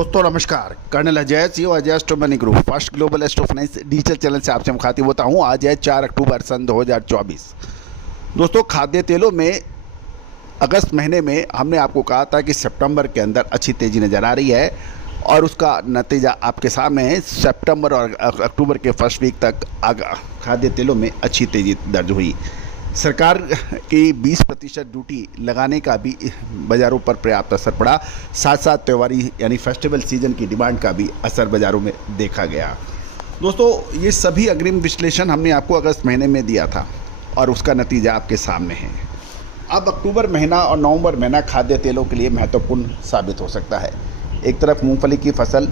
दोस्तों नमस्कार, colonel Ajay CO Ajay astro money group first global astro finance digital channel से आपसे मुखातिब होता हूं। आज है 4 अक्टूबर सन 2024। दोस्तों, खाद्य तेलों में अगस्त महीने में हमने आपको कहा था कि सितंबर के अंदर अच्छी तेज़ी नज़र आ रही है और उसका नतीजा आपके सामने है। सितंबर और अक्टूबर के फर्स्ट वीक तक खाद्य तेलों में अच्छी तेज़ी दर्ज हुई। सरकार की 20% ड्यूटी लगाने का भी बाज़ारों पर पर्याप्त असर पड़ा। साथ साथ त्योहारी यानी फेस्टिवल सीजन की डिमांड का भी असर बाज़ारों में देखा गया। दोस्तों, ये सभी अग्रिम विश्लेषण हमने आपको अगस्त महीने में दिया था और उसका नतीजा आपके सामने है। अब अक्टूबर महीना और नवंबर महीना खाद्य तेलों के लिए महत्वपूर्ण साबित हो सकता है। एक तरफ मूंगफली की फसल,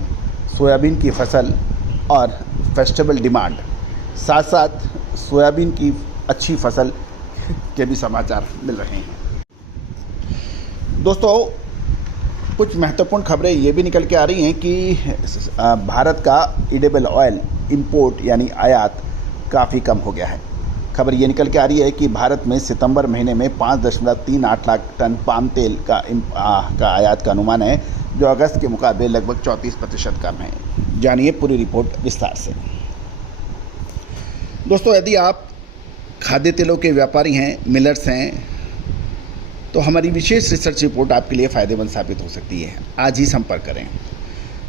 सोयाबीन की फसल और फेस्टिवल डिमांड, साथ साथ सोयाबीन की अच्छी फसल के भी समाचार मिल रहे हैं। दोस्तों, कुछ महत्वपूर्ण खबरें ये भी निकल के आ रही हैं कि भारत का एडिबल ऑयल इंपोर्ट यानी आयात काफ़ी कम हो गया है। खबर ये निकल के आ रही है कि भारत में सितंबर महीने में 5.38 लाख टन पाम तेल का आयात का अनुमान है, जो अगस्त के मुकाबले लगभग 34% कम है। जानिए पूरी रिपोर्ट विस्तार से। दोस्तों, यदि आप खाद्य तेलों के व्यापारी हैं, मिलर्स हैं, तो हमारी विशेष रिसर्च रिपोर्ट आपके लिए फ़ायदेमंद साबित हो सकती है। आज ही संपर्क करें।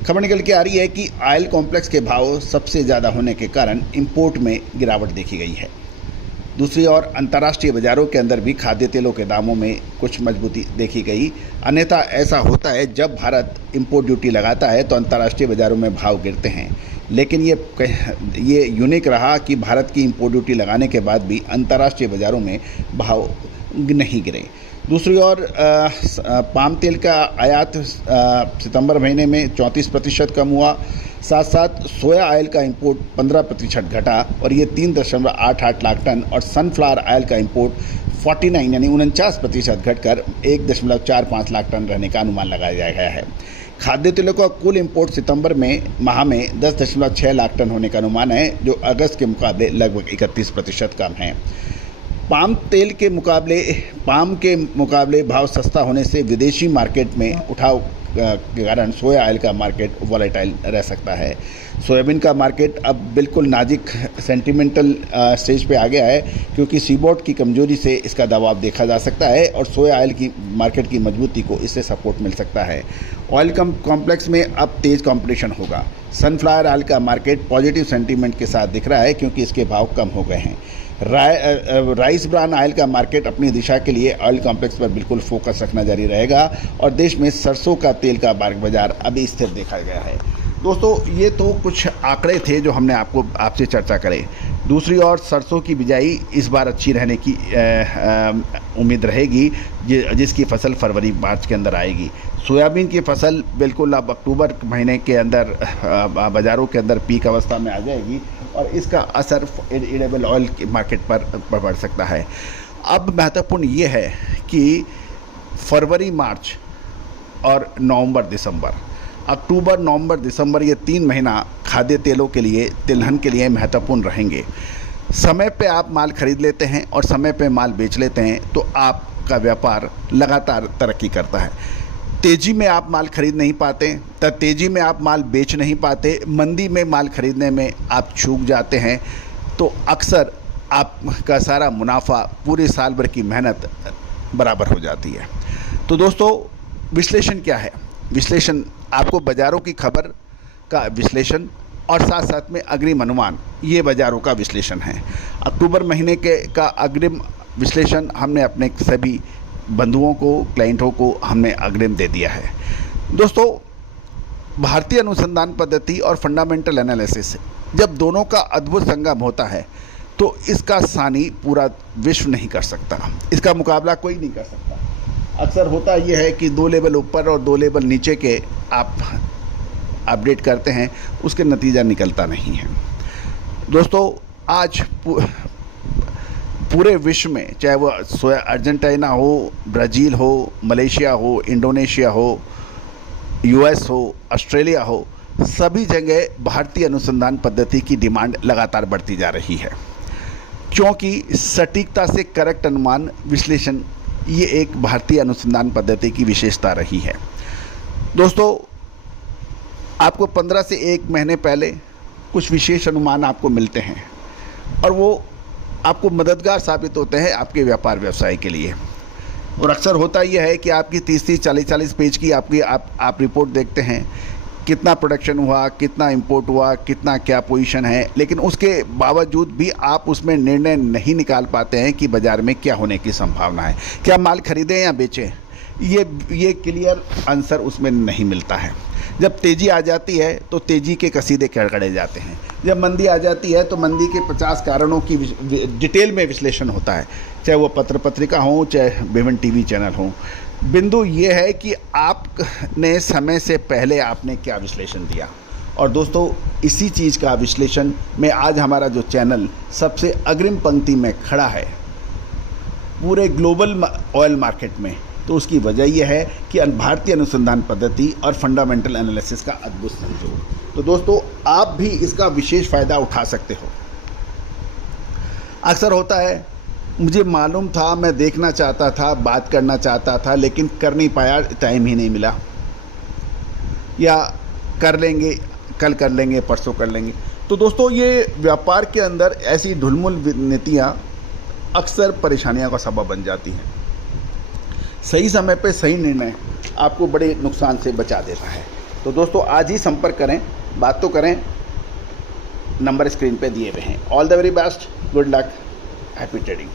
खबर निकल के आ रही है कि ऑयल कॉम्प्लेक्स के भाव सबसे ज़्यादा होने के कारण इंपोर्ट में गिरावट देखी गई है। दूसरी ओर अंतर्राष्ट्रीय बाज़ारों के अंदर भी खाद्य तेलों के दामों में कुछ मजबूती देखी गई। अन्यथा ऐसा होता है, जब भारत इंपोर्ट ड्यूटी लगाता है तो अंतर्राष्ट्रीय बाज़ारों में भाव गिरते हैं, लेकिन ये यूनिक रहा कि भारत की इंपोर्ट ड्यूटी लगाने के बाद भी अंतर्राष्ट्रीय बाज़ारों में भाव नहीं गिरे। दूसरी ओर पाम तेल का आयात सितंबर महीने में 34% कम हुआ। साथ साथ सोया ऑयल का इंपोर्ट 15% घटा और ये 3.88 लाख टन, और सनफ्लावर ऑयल का इंपोर्ट 49 यानी 49% घटकर 1.45 लाख टन रहने का अनुमान लगाया गया है। खाद्य तेलों का कुल इंपोर्ट सितंबर माह में 10.6 लाख टन होने का अनुमान है, जो अगस्त के मुकाबले लगभग 31% कम है। पाम के मुकाबले भाव सस्ता होने से विदेशी मार्केट में उठाव के कारण सोया ऑयल का मार्केट वॉलेटाइल रह सकता है। सोयाबीन का मार्केट अब बिल्कुल नाजुक सेंटिमेंटल स्टेज पे आ गया है, क्योंकि सीबोर्ड की कमजोरी से इसका दबाव देखा जा सकता है और सोया ऑयल की मार्केट की मजबूती को इससे सपोर्ट मिल सकता है। ऑयल कॉम्प्लेक्स में अब तेज़ कंपटीशन होगा। सनफ्लावर ऑयल का मार्केट पॉजिटिव सेंटीमेंट के साथ दिख रहा है, क्योंकि इसके भाव कम हो गए हैं। राइस ब्रान ऑयल का मार्केट अपनी दिशा के लिए ऑयल कॉम्प्लेक्स पर बिल्कुल फोकस रखना जारी रहेगा और देश में सरसों का तेल का बाजार अभी स्थिर देखा गया है। दोस्तों, ये तो कुछ आंकड़े थे जो हमने आपसे चर्चा करे। दूसरी ओर सरसों की बिजाई इस बार अच्छी रहने की उम्मीद रहेगी, जिसकी फसल फरवरी मार्च के अंदर आएगी। सोयाबीन की फसल बिल्कुल अब अक्टूबर महीने के अंदर बाज़ारों के अंदर पीक अवस्था में आ जाएगी और इसका असर एडिबल ऑयल के मार्केट पर पड़ सकता है। अब महत्वपूर्ण ये है कि फरवरी मार्च और नवंबर दिसंबर, अक्टूबर नवंबर दिसंबर, ये 3 महीना खाद्य तेलों के लिए, तिलहन के लिए महत्वपूर्ण रहेंगे। समय पे आप माल खरीद लेते हैं और समय पे माल बेच लेते हैं तो आपका व्यापार लगातार तरक्की करता है। तेज़ी में आप माल खरीद नहीं पाते, तो तेज़ी में आप माल बेच नहीं पाते, मंदी में माल खरीदने में आप चूक जाते हैं, तो अक्सर आपका सारा मुनाफा पूरे साल भर की मेहनत बराबर हो जाती है। तो दोस्तों, विश्लेषण क्या है? विश्लेषण आपको बाज़ारों की खबर का विश्लेषण और साथ साथ में अग्रिम अनुमान, ये बाज़ारों का विश्लेषण है। अक्टूबर महीने का अग्रिम विश्लेषण हमने अपने सभी बंधुओं को, क्लाइंटों को हमने अग्रिम दे दिया है। दोस्तों, भारतीय अनुसंधान पद्धति और फंडामेंटल एनालिसिस, जब दोनों का अद्भुत संगम होता है तो इसका सानी पूरा विश्व नहीं कर सकता, इसका मुकाबला कोई नहीं कर सकता। अक्सर होता यह है कि 2 लेवल ऊपर और 2 लेवल नीचे के आप अपडेट करते हैं, उसके नतीजा निकलता नहीं है। दोस्तों, आज पूरे विश्व में, चाहे वो अर्जेंटीना हो, ब्राज़ील हो, मलेशिया हो, इंडोनेशिया हो, यूएस हो, ऑस्ट्रेलिया हो, सभी जगह भारतीय अनुसंधान पद्धति की डिमांड लगातार बढ़ती जा रही है, क्योंकि सटीकता से करेक्ट अनुमान विश्लेषण, ये एक भारतीय अनुसंधान पद्धति की विशेषता रही है। दोस्तों, आपको 15 से 1 महीने पहले कुछ विशेष अनुमान आपको मिलते हैं और वो आपको मददगार साबित होते हैं आपके व्यापार व्यवसाय के लिए। और अक्सर होता यह है कि आपकी 30-30, 40-40 पेज की आप रिपोर्ट देखते हैं, कितना प्रोडक्शन हुआ, कितना इंपोर्ट हुआ, कितना क्या पोजीशन है, लेकिन उसके बावजूद भी आप उसमें निर्णय नहीं निकाल पाते हैं कि बाज़ार में क्या होने की संभावना है, क्या माल खरीदें या बेचें। ये क्लियर आंसर उसमें नहीं मिलता है। जब तेज़ी आ जाती है तो तेज़ी के कसीदे कड़कड़े जाते हैं, जब मंदी आ जाती है तो मंदी के 50 कारणों की डिटेल में विश्लेषण होता है, चाहे वो पत्र पत्रिका हो, चाहे विभिन्न टीवी चैनल हो। बिंदु ये है कि आपने समय से पहले आपने क्या विश्लेषण दिया। और दोस्तों, इसी चीज़ का विश्लेषण में आज हमारा जो चैनल सबसे अग्रिम पंक्ति में खड़ा है पूरे ग्लोबल ऑयल मार्केट में, तो उसकी वजह यह है कि भारतीय अनुसंधान पद्धति और फंडामेंटल एनालिसिस का अद्भुत संयोग। तो दोस्तों, आप भी इसका विशेष फ़ायदा उठा सकते हो। अक्सर होता है, मुझे मालूम था, मैं देखना चाहता था, बात करना चाहता था, लेकिन कर नहीं पाया, टाइम ही नहीं मिला, या कर लेंगे, कल कर लेंगे, परसों कर लेंगे। तो दोस्तों, ये व्यापार के अंदर ऐसी ढुलमुल नीतियाँ अक्सर परेशानियों का सबब बन जाती हैं। सही समय पे सही निर्णय आपको बड़े नुकसान से बचा देता है। तो दोस्तों, आज ही संपर्क करें, बात तो करें, नंबर स्क्रीन पे दिए हुए हैं। All the very best, good luck, happy trading.